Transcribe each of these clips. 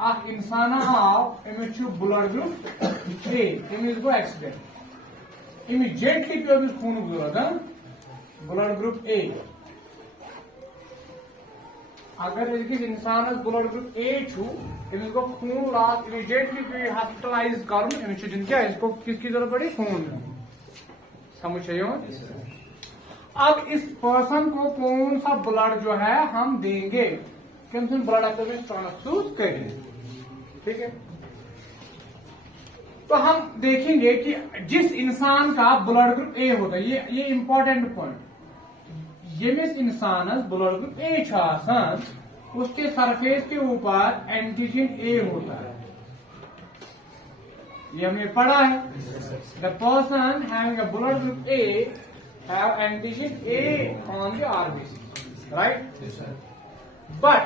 अख इंसान आव अमिस ब्लड ग्रुप ए अमिस गो एक्सीडेंट इमीडिएटली पे अमिस खून जरूरत ब्लड ग्रुप ए अगर अकिस इंसान ब्लड ग्रुप ए अमिस गो खून लास इमीडिएटली पे हॉस्पिटलाइज कर दिन क्या इसको किसकी जरूरत पड़ी खून समझ चाहिए। अब इस पर्सन को कौन सा ब्लड जो है हम देंगे कि हम ब्लड आपस में ट्रांसफ्यूज करेंगे, ठीक है। तो हम देखेंगे कि जिस इंसान का ब्लड ग्रुप ए होता है, ये इंपॉर्टेंट पॉइंट, यमिस इंसान ब्लड ग्रुप ए आसान उसके सरफेस के ऊपर एंटीजन ए होता है, ये हमने पढ़ा है। The person having a blood group A have antigen A on the RBC, right? But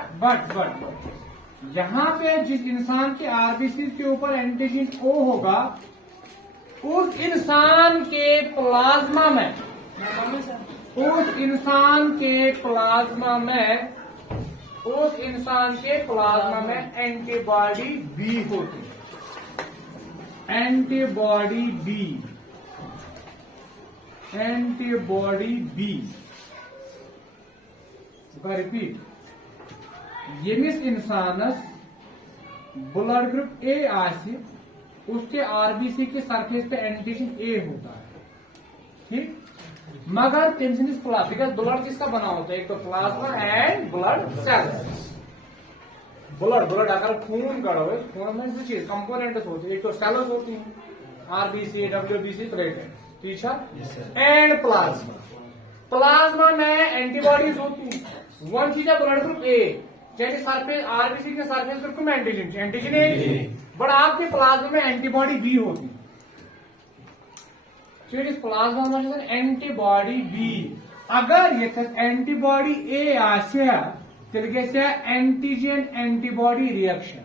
यहाँ पे जिस इंसान के आरबीसी के ऊपर एंटीजन O होगा उस इंसान के प्लाज्मा में एंटीबॉडी B होती है, एंटीबॉडी बी रिपीट, यमिस इंसानस ब्लड ग्रुप ए आसि उसके आरबीसी के सरफेस पे एंटीजन ए होता है, ठीक। मगर तमसिस बिकॉज ब्लड किसका बना होता है, एक तो plasma and blood cells. Blood अगर खून करो खून में से चीज कंपोनेंट्स होती है, एक तो सेल्स होती है आरबीसी डब्ल्यूबीसी प्लेटलेट्स, ठीक है, एंड प्लाज्मा में एंटीबॉडीज होती है। वन चीज है ब्लड ग्रुप ए, चाहे सरफेस आरबीसी के सरफेस ग्रुप में एंटीजन ए, बट आपके प्लाज्मा में एंटीबॉडी बी होती है। प्लाज्मा में एंटीबॉडी बी, अगर ये एंटीबॉडी ए आसे तेल एंटीजन एंटीबॉडी रिएक्शन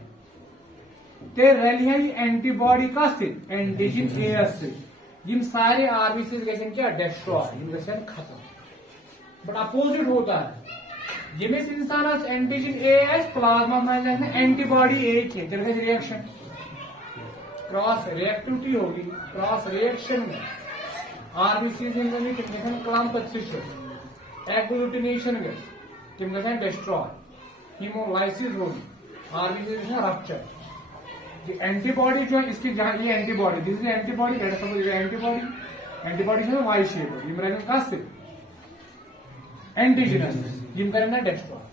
ते रल एंटीबॉडी कस एंटीजन ए से यम सारे आरबीसी गन क्या डिस्ट्रॉय खत्म, बट अपोजिट होता है। यमिस इंसान एंटीजन ए प्लाज्मा में एंटीबॉडी ए तेल रिएक्शन क्रॉस रिएक्टिविटी होगी, क्रॉस रिएक्शन में आरबीसी क्लम्प एग्लूटिनेशन गए डिस्ट्रॉय, हीमोलाइसिस होगी, आरबीसी रप्चर। एंटीबॉडी जो है इसकी जहां ये antibody this is antibody antibody जो है वाई शेप है, ये कस एंटीजनस यम करना डिस्ट्रॉय।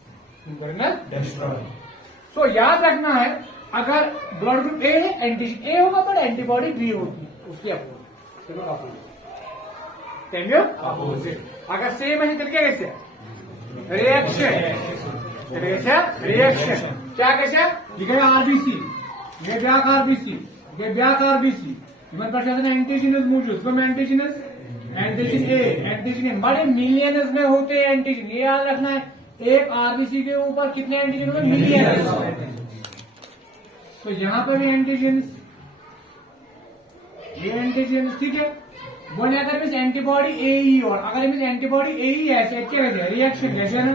सो याद रखना है अगर ब्लड ग्रुप ए है एंटीजन ए होगा बट एंटीबॉडी बी होगी, उसकी अपोजिट। अगर सेम है तो क्या कैसे रिएक्शन क्या कैसे ये आरबीसी ये ब्याक आरबीसी एंटीजन मौजूद एंटीजन ए बड़े मिलियंस में होते हैं एंटीजन, ये याद रखना है। एक आरबीसी के ऊपर कितने एंटीजन होते हैं, मिलियंस। तो यहाँ पर भी एंटीजन, ये एंटीजन, ठीक है। वो नहीं अगर मिस एंटीबॉडी ए ही और अगर मिस एंटीबॉडी ए ही ऐसे क्या रिएक्शन जैसे ना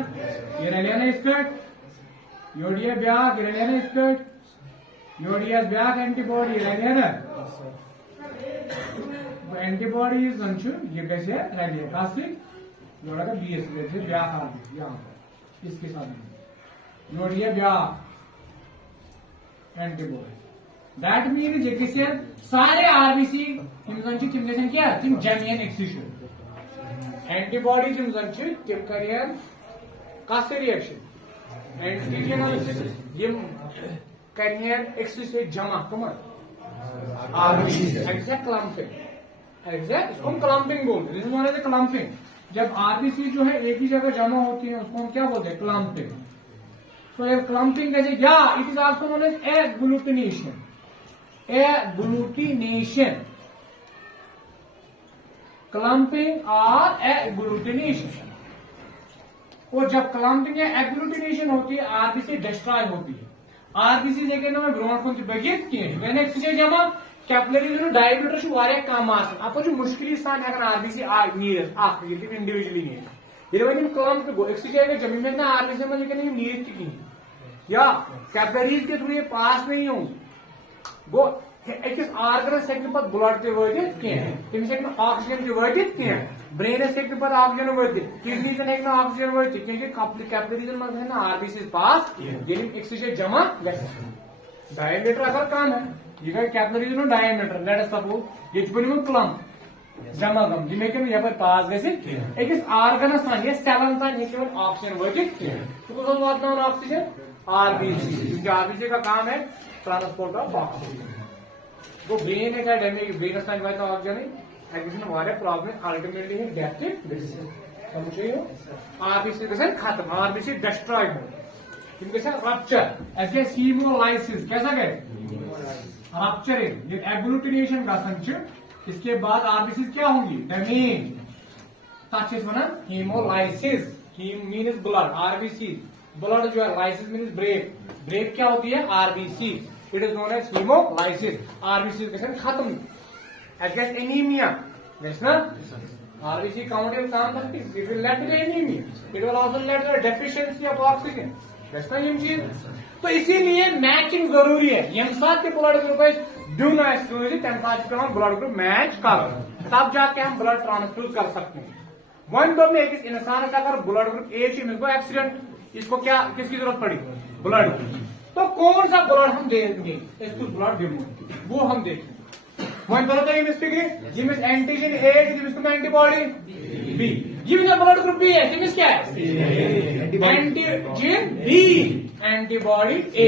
ये रलियाना स्कर्ट योडिया ब्याक रलियाना स्कर्ट योडिया ब्याक एंटीबॉडी रलियाना एंटीबॉडी ये कैसे रलिया कासिक योड़ा का बीएस जैसे ब्याक आ यहाँ इसके साथ योडिया ब्याक एंटीबॉडी दैट मीन जे सारे आरबीसी क्या जमियन एक्सिशन एंटीबॉडी तिम कर कस रिएक्शन एंटीजन कर एक्सिस जमा कमन आरबीसी क्लम्पिंग बोलते हैं, क्लम्पिंग। जब आरबीसी जो है एक ही जगह जमा होती है उसको हम क्या बोलते हैं, क्लम्पिंग। तो ये क्लम्पिंग कैसे, या it is also known as agglutination, clumping और एग्लूटिनेशन। और जब क्लम्पिंग या एग्लूटिनेशन होती है आरबीसी डिस्ट्रॉय होती है। आरबीसी में ब्रोट कुछ बगित कह जमा कैपिलरी डायमीटर कम आप मुश्किल सान आरबीसी नीर इंडिविजुअली नीर ये वन क्लम्प गो एक जमी में आरबीसी में नीर या कैपिलरीज के थ्रू ये पास नहीं हो गो अकिस आर्गनस हेक पे ब्लड ते वतित कह तमिस हेक ऑक्सीजन ते वतित कह ब्रेनस हेक पे ऑक्सीजन वतित किडनीजन हेक ऑक्सीजन वतित क्योंकि कैपिलरीजन मज है ना आरबीसी पास ये एक जमा डायमीटर अगर कम है ये गई capillaries diameter let us suppose ये बन प्लम जमा गम यह हेक यप पास गस आर्गनस तान ये सेलन तान हेक ऑक्सीजन वतित सह वात ऑक्सीजन आरबीसी क्योंकि आरबीसी का काम है ट्रांसपोर्ट ऑफ ऑक्सीजन तो ब्रेन है क्या डैमेज ब्रेन तान वात ऑक्सीजन अगर प्रॉब्लम अल्टीमेटली है डेथ समझे आरबीसी गन खत्म आरबीसी डिस्ट्रॉय रप्चर हीमोलाइसिस कैसा गए रप्चरिंग एग्लूटिनेशन गसन इसके बाद आरबीसी क्या होंगी डैमेज तथा one haemolysis haem means blood RBC blood जो है लाइसिस मीन्स ब्रेक ब्रेक क्या होती है RBC it is known as haemolysis RBC खत्म एगेंस्ट एनीमिया ना आरबीसी काउंट विल कम it will lead to anaemia it will also lead to deficiency of oxygen चीज तो इसीलिए मैचिंग जरूरी है यम साथ ब्लड ग्रुप दिन तम साथ ब्लड ग्रुप मैच कर तब जाके हम ब्लड ट्रांसफ्यूज कर सकते हैं वन दो में एक इंसान अगर ब्लड ग्रुप ए इसको एक्सीडेंट इसको क्या किसकी जरूरत पड़ी ब्लड की तो कौन सा ब्लड हम देंगे इसको ब्लड देंगे वो हम देखेंगे वन करो तो यमिस फिक्र यमिस एंटीजन ए यमिस को एंटीबॉडी बी यमिस ब्लड ग्रुप बी है यमिस क्या है एंटीजन बी एंटीबॉडी ए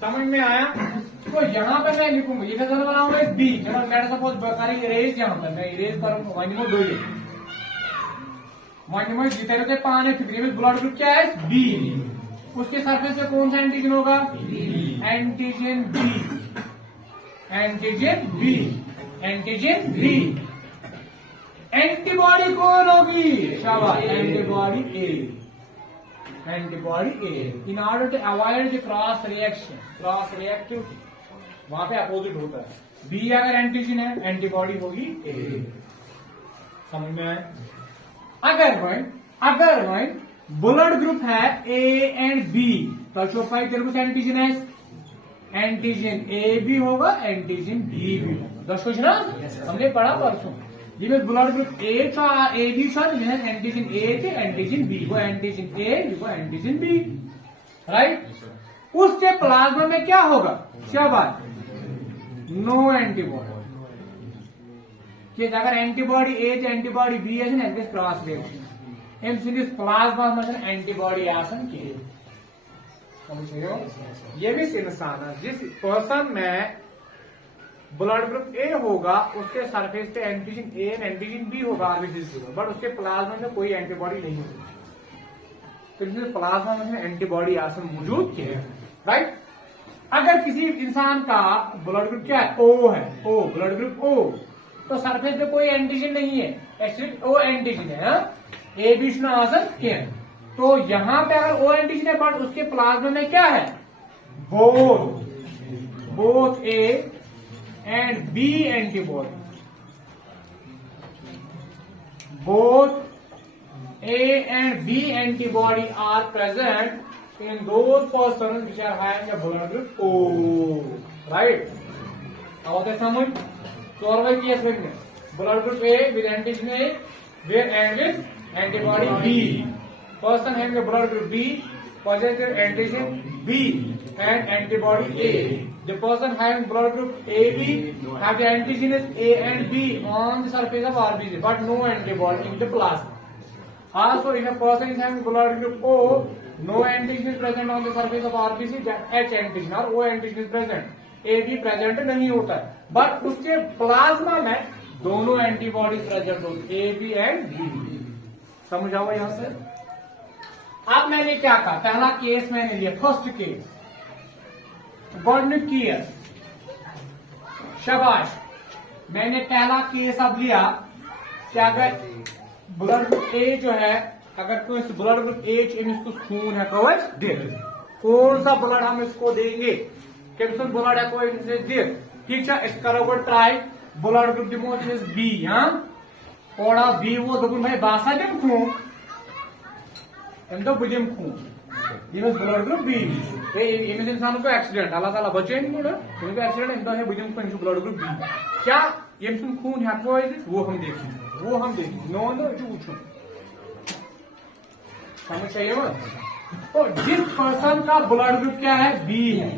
समझ में आया तो यहाँ पे मैं लिखूंगा ये कैसे बनाऊंगा इस बी जब मैं सपोज करेंगे इरेज यहाँ पर मैं इरेज करूंगा वन दो वन जितने पाने फिक्र ब्लड ग्रुप क्या है बी उसके सरफेस पे कौन सा एंटीजन होगा antigen B antigen B antigen B antibody कौन होगी शाबाश antibody A in order to avoid the cross reactivity वहां पे अपोजिट होता है बी अगर एंटीजन है एंटीबॉडी होगी ए समझ में आए अगर ब्लड ग्रुप है ए एंड बी तो चौपाई तेरे एंटीजन है एंटीजन ए भी होगा एंटीजन बी भी होगा 10 क्वेश्चन हमने पढ़ा परसों ये blood group A B antigen A थे एंटीजन बी वो एंटीजन ए वो एंटीजन बी राइट उससे प्लाज्मा में क्या होगा शाबाश नो एंटीबॉडी कि अगर एंटीबॉडी ए थे एंटीबॉडी बी है क्रॉस रिएक्शन अम सिंदिस प्लाज्मा मज एंटीबॉडी आसन यमिस इंसान जिस पर्सन में ब्लड ग्रुप ए होगा उसके सरफेस पे antigen A and antigen B होगा बट उसके प्लाज्मा में कोई एंटीबॉडी नहीं होगी तो प्लाज्मा में एंटीबॉडी आसन मौजूद है राइट अगर किसी इंसान का ब्लड ग्रुप क्या है ओ ब्लड ग्रुप ओ तो सरफेस पे कोई एंटीजन नहीं है एक्चुअली ओ एंटीजन है ए बी आसन क्या है तो यहां पे अगर ओ एंटीजन है बट उसके प्लाज्मा में क्या है both A and B antibody. Both A and B antibody are present in those persons which are having a blood group O. Right? How are they summoned? So, our case with blood group A with antigen A, and with antibody B. Person having a blood group B possesses antigen B and antibody A. The person having blood group AB have the antigens A and B on the surface of RBC, but no antibody in the plasma. Also, if a person is having blood group O, no antigen is present on the surface of RBC, that H antigen or O antigen is present. AB present नहीं होता है, but उसके plasma में दोनों antibodies present होती है AB and B. समझ आओ यहां से? अब मैंने क्या कहा पहला केस मैंने लिया फर्स्ट केस गॉडनिक केस शाबाश मैंने पहला केस अब लिया कि अगर ब्लड ग्रुप ए जो है अगर कोई ब्लड ग्रुप ए इसको खून है कवच दे कौन सा ब्लड हम इसको देंगे कम ब्लड है कोई दे ठीक है इस करो गो ट्राई ब्लड ग्रुप दिमो बी हाँ थोड़ा बी वो दोपन भाई बासा दिम खून तो बह दिम खून यमिस ब्लड ग्रुप बी यमिस इंसान को एक्सीडेंट अल्लाह ताला बचाइन एक्सीडेंट अम बह दिन ब्लड ग्रुप बी क्या यम सुन खून हेको वो हम देखेंगे नो वो समझ चाहिए। तो जिस पर्सन का ब्लड ग्रुप क्या है बी है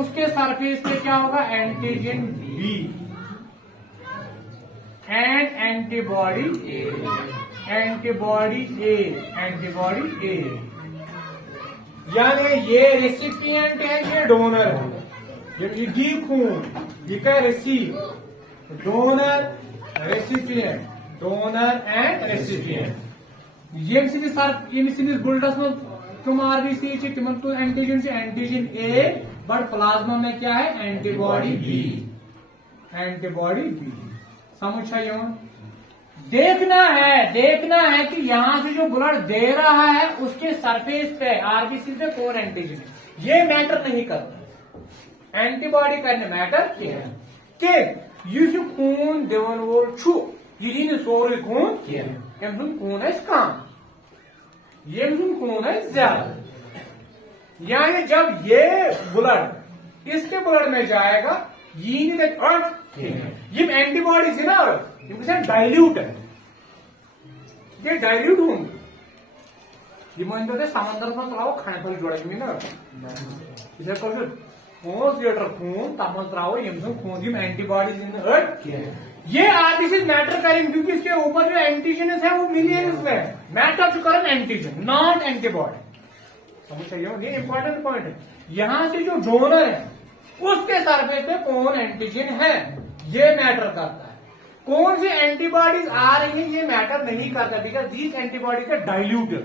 उसके सरफेस पे क्या होगा एंटीजन बी एंड एंटीबॉडी ए यानी ये रेसिपिएंट है ये डोनर है ये दी खून ये क्या रिसीव डोनर एंड रेसिपिएंट यमिस बुलटस में तुम आरबीसी तिमन तो एंटीजन ए बट प्लाज्मा में क्या है एंटीबॉडी बी समझ चाहिए। देखना है कि यहां से जो ब्लड दे रहा है उसके सरफेस पे आरबीसी पे कौन एंटीजन है ये मैटर नहीं करता एंटीबॉडी करने मैटर किया कि खून दिवन वोल यह सोरे खून खून कम यम खून ज्यादा यानी जब ये ब्लड इसके ब्लड में जाएगा यम एंटीबॉडीज है ना डाइल्यूट है ये डाइल्यूट होंगे ये समंदर में त्रो खाने पर जोड़ा ना इधर 5 लीटर खून तब मज त्रो यम खून एंटीबॉडीज इन ये आरबीसी मैटर करेंगे क्योंकि इसके ऊपर जो एंटीजन है वो मिलियंस में मैटर जो करें एंटीजन नॉट एंटीबॉडी समझ चाहिए। ये इंपॉर्टेंट पॉइंट है यहां से जो डोनर है उसके सरफेस पे कौन एंटीजन है ये मैटर करता है कौन सी एंटीबॉडीज आ रही है ये मैटर नहीं करता because these antibodies are diluted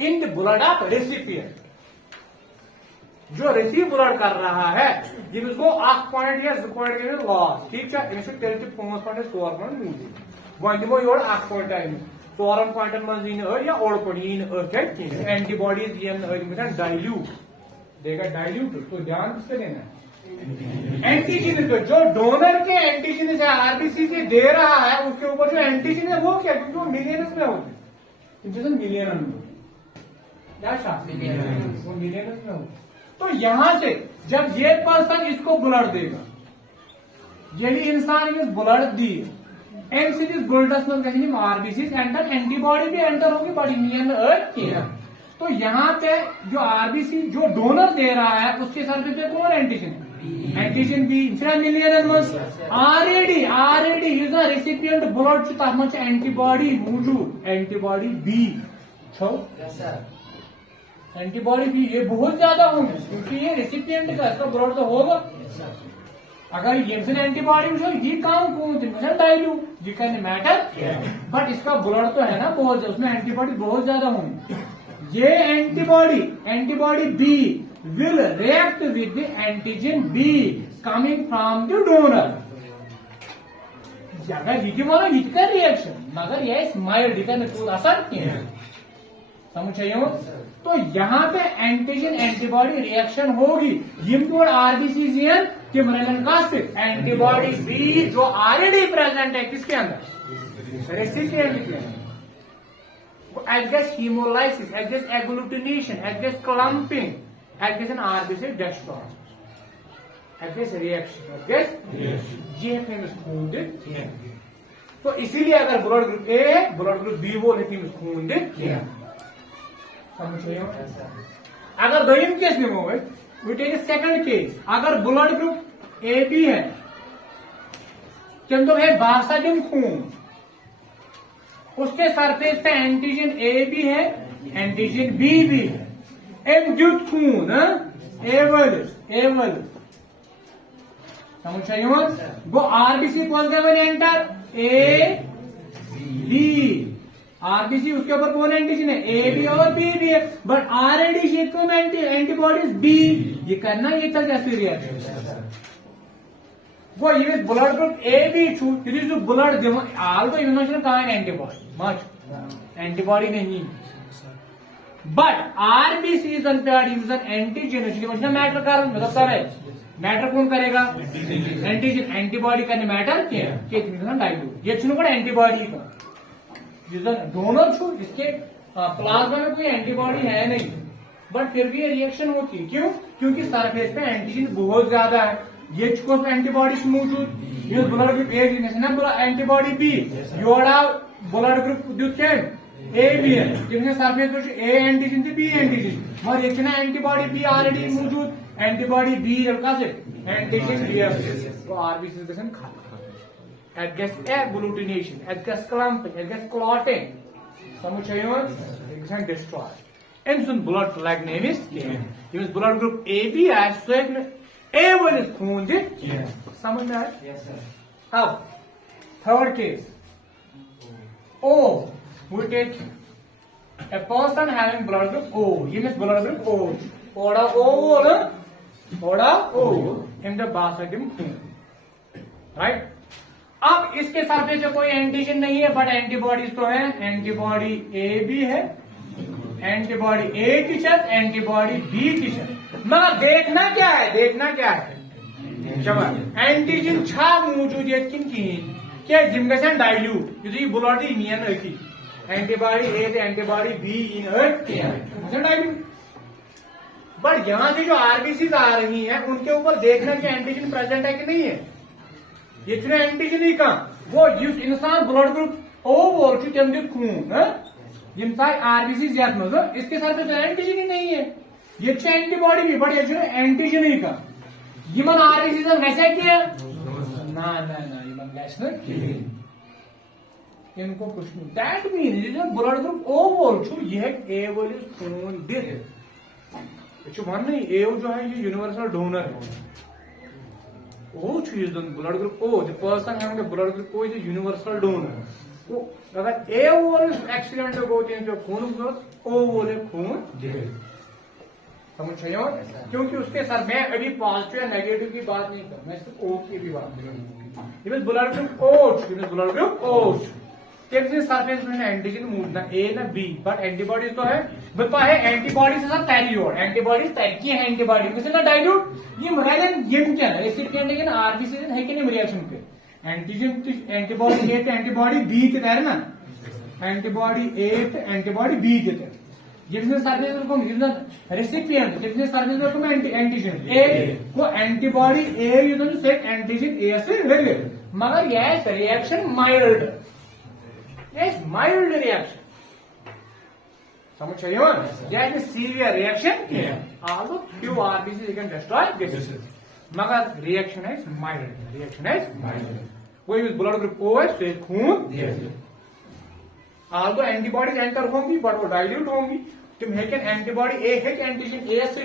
in the blood of recipient जो रिसीव ब्लड कर रहा है इसको 8 पॉइंट या 2 पॉइंट के लॉस ठीक है 5 पॉइंट 4 पॉइंट मूव वो दिमो योर 8 पॉइंट आए 4 पॉइंटन मज या ओड पॉइंट एंटीबॉडीज डाइल्यूट देगा डाइल्यूट तो ध्यान किससे देना है एंटीजन को जो डोनर के एंटीजन से आरबीसी से दे रहा है उसके ऊपर जो एंटीजन है वो क्या क्योंकि वो मिलियंस में होते मिलियन वो मिलियंस में होते तो यहां से जब ये पर्सन इसको ब्लड देगा यदि इंसान इस ब्लड दी एमसीज ब्लडस में आरबीसी एंटर एंटीबॉडी भी एंटर होगी बड़ी मिलियन तो यहाँ पे जो आरबीसी जो डोनर दे रहा है उसके सरफेस पे कौन एंटीजन बी मिलियन आरएडी इज रेसिपिएंट ब्लड तथ मज एंटीबॉडी मौजूद एंटीबॉडी बी एंटीबॉडी भी ये बहुत ज्यादा होंगे क्योंकि ये रेसिपिएंट का इसका ब्लड तो होगा अगर ये एंटीबॉडी ये काम कौन डाइल्यूट ये कहने मैटर बट इसका ब्लड तो है ना बहुत उसमें एंटीबॉडी बहुत ज्यादा होंगे ये antibody B will react with the antigen B coming from the donor अगर इतना रिएक्शन मगर ये माइल्ड असर समझ चाहिए तो यहाँ पे एंटीजन एंटीबॉडी रिएक्शन होगी यम तोड़ आरबीसी तिम एंटीबॉडी बी जो ऑलरेडी प्रेजेंट है किसके अंदर रेसिपिएंट के अंदर एट हीमोलाइसिस एट एग्लूटिनेशन एट क्लम्पिंग एट आरबीसी डेस्ट्रॉय एट रिएक्शन ये खून दे तो इसीलिए अगर ब्लड ग्रुप ए है ब्लड ग्रुप बी वो लेकिन खून दे अगर दोयम केस निमो वी टेक सेकंड केस अगर ब्लड ग्रुप ए बी है तो है बासादिम खून उसके सरफेस पे एंटीजन ए भी है एंटीजन बी भी है एमजुट खून एवल समझ चाहिए वो आरबीसी कौन सा वन एंटर ए बी आरबीसी उसके ऊपर कौन एंटीजन है ए बी और बी भी है बट आरएडी एंटीबॉडीज बी ये करना ये था जैसे रिएक्शन वो ये ब्लड ग्रुप ए बी छू जो ब्लड आल तो इम्यूनेशन कहा है एंटीबॉडी मच एंटीबॉडी नहीं but RBC is antigen matter कर मतलब मैटर कौन करेगा एंटीजन एंटीबॉडी करने मैटर क्या डाइल्यूट ये एंटीबॉडी का डोनर छू इसके प्लाज्मा में कोई एंटीबॉडी है नहीं, बट फिर भी ये रिएक्शन होती है। क्यों? क्योंकि सरफेस पे एंटीजन बहुत ज्यादा है। ये एंटीबॉडी मौजूद blood group A antibody B योड़ा ब्लड ग्रुप दुत ए बी है सरफेस पे ए एंटीजन बी एंटीजन मगर ये एंटीबॉडी बी ऑलरेडी मौजूद एंटीबॉडी बी एंटीजन बी तो आरबीसी गन खत्म एट गैस एग्लूटिनेशन एट गैस क्लम्पिंग एट गैस क्लॉटिंग समझ गए डिस्ट्रॉय अम सुन ब्लड फ्लैग नेमिस यमिस ब्लड ग्रुप ए बी आए सो ए वलिस खून दित समझ में आया। अब third case O we take a person having blood group O यमिस ब्लड ग्रुप O ओड़ा O इन द बासडिम खून राइट। अब इसके सरफेस पे कोई एंटीजन नहीं है बट एंटीबॉडीज तो है। एंटीबॉडी ए भी है, एंटीबॉडी ए की छत, एंटीबॉडी बी की छत। मगर देखना क्या है जब एंटीजन छा मौजूद है क्या जिम गन डाइल्यूट यु ब्लड इन अथी एंटीबॉडी ए एंटीबॉडी बी इन डाइल्यूट। बट यहां से जो आरबीसीज आ रही हैं उनके ऊपर देखना कि एंटीजन प्रेजेंट है कि नहीं है। ये एंटीजन ही कम वो जिस इंसान ब्लड ग्रुप ओ वोल तम दित खून यम आरबीसीज यथ मज इसके साथ एंटीजन ही नहीं है। ये एंटीबॉडी भी बट ये एंटीजन ही कम यमन आरबीसीज वैसे किया ना इनको कुछ नहीं। That mean blood group O वोल यह ए वोल खून दित वन ए जो है ये यूनिवर्सल डोनर है। O blood group O the person having the blood group O is universal donor. तो अगर ए वोल एक्सीडेंट गो जो खून O वोल खून समझ क्योंकि उसके साथ मैं अभी पॉजिटिव या नेगेटिव की बात नहीं कर मैं सिर्फ O की भी बात करूंगा। Blood group O blood group O surface में एंटीजन मूव ना ए ना बी बट एंटीबॉडीज तो है बता है एंटीबॉडीज पैरियोड एंटीबॉडीज तैरकी है एंटीबॉडी मिसल ना डाइल्यूट ये मरालन यम क्या है एसिड के एंटीजन आरबीसी है कि नहीं रिएक्शन पे एंटीजन एंटीबॉडी ए तो एंटीबॉडी बी के तैर ना एंटीबॉडी ए तो एंटीबॉडी बी के तैर जिसमें सर्फेस को रेसिपिएंट जिसमें सर्फेस को एंटीजन ए को एंटीबॉडी ए यूज सेट एंटीजन ए से रिलेटेड मगर यह reaction mild Yes, mild reaction. समझ that is severe reaction here. Although few RBCs you can destroy this. मगर reaction is mild. कोई भी ब्लड ग्रुप O है तो खून although एंटीबॉडीज एंटर होंगी बट वो डाइल्यूट होंगी तुम है एंटीबॉडी ए है एंटीजन ए से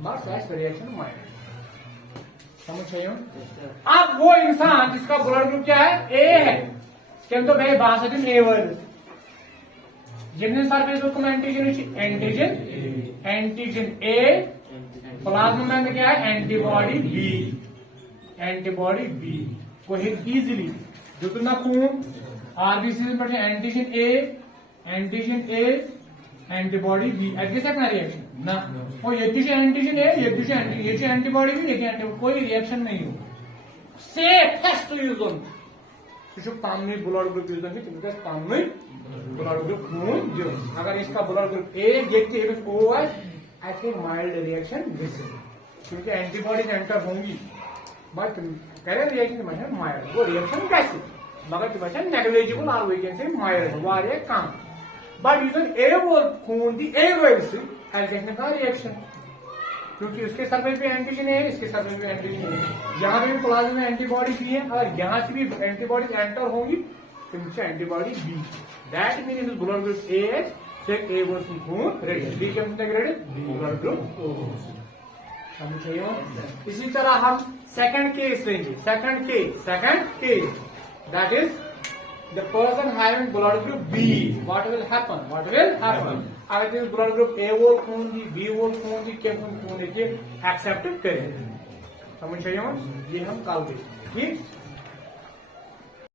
मगर रिएक्शन माइल्ड समझ अब वो इंसान जिसका ब्लड ग्रुप क्या है ए है तो भाई बासडिन ए वर्ड जिन सरफेस एंटीजन ए प्लाज्मा में क्या है एंटीबॉडी बी को हिट इजिली जितना खून आरबीसी में एंटीजन ए एंटीबॉडी बी अगे सकना रिएक्शन ना वो ये एंटीजन ए ये एंटीबॉडी बी ये कोई रिएक्शन नहीं हो सेफेस्ट यूज ऑन पानी ब्लड ग्रुप यूज पानी ब्लड ग्रुप खून जो अगर इसका ब्लड ग्रुप ए देखते O है आई थिंक माइल्ड रिएक्शन क्योंकि एंटीबॉडीज एंटर होंगी बट करे रिएक्शन माइल्ड वो रिएक्शन कैसे मगर नेग्लिजिबल और वी कैन से माइल्ड वारे कम बट यूज ए वो खून दी ए वेल्स आई देखने का रिएक्शन क्योंकि उसके सरफेस पे एंटीजन है इसके सरफेस पे एंटीजन है यहाँ पे भी प्लाज्मा में एंटीबॉडी भी है अगर यहाँ से भी एंटीबॉडीज एंटर होंगी तो मुझे antibody B that mean blood group A से ए वर्सन खून रेडी बी के ब्लड ग्रुप O इसी तरह हम सेकंड केस लेंगे second case that is the person having blood group B what will happen अगर ब्लड ग्रुप ए वो खून दी बी वो खून दी क्या खून एक्सेप्ट करें समझ ये हम कल देखेंगे ठीक।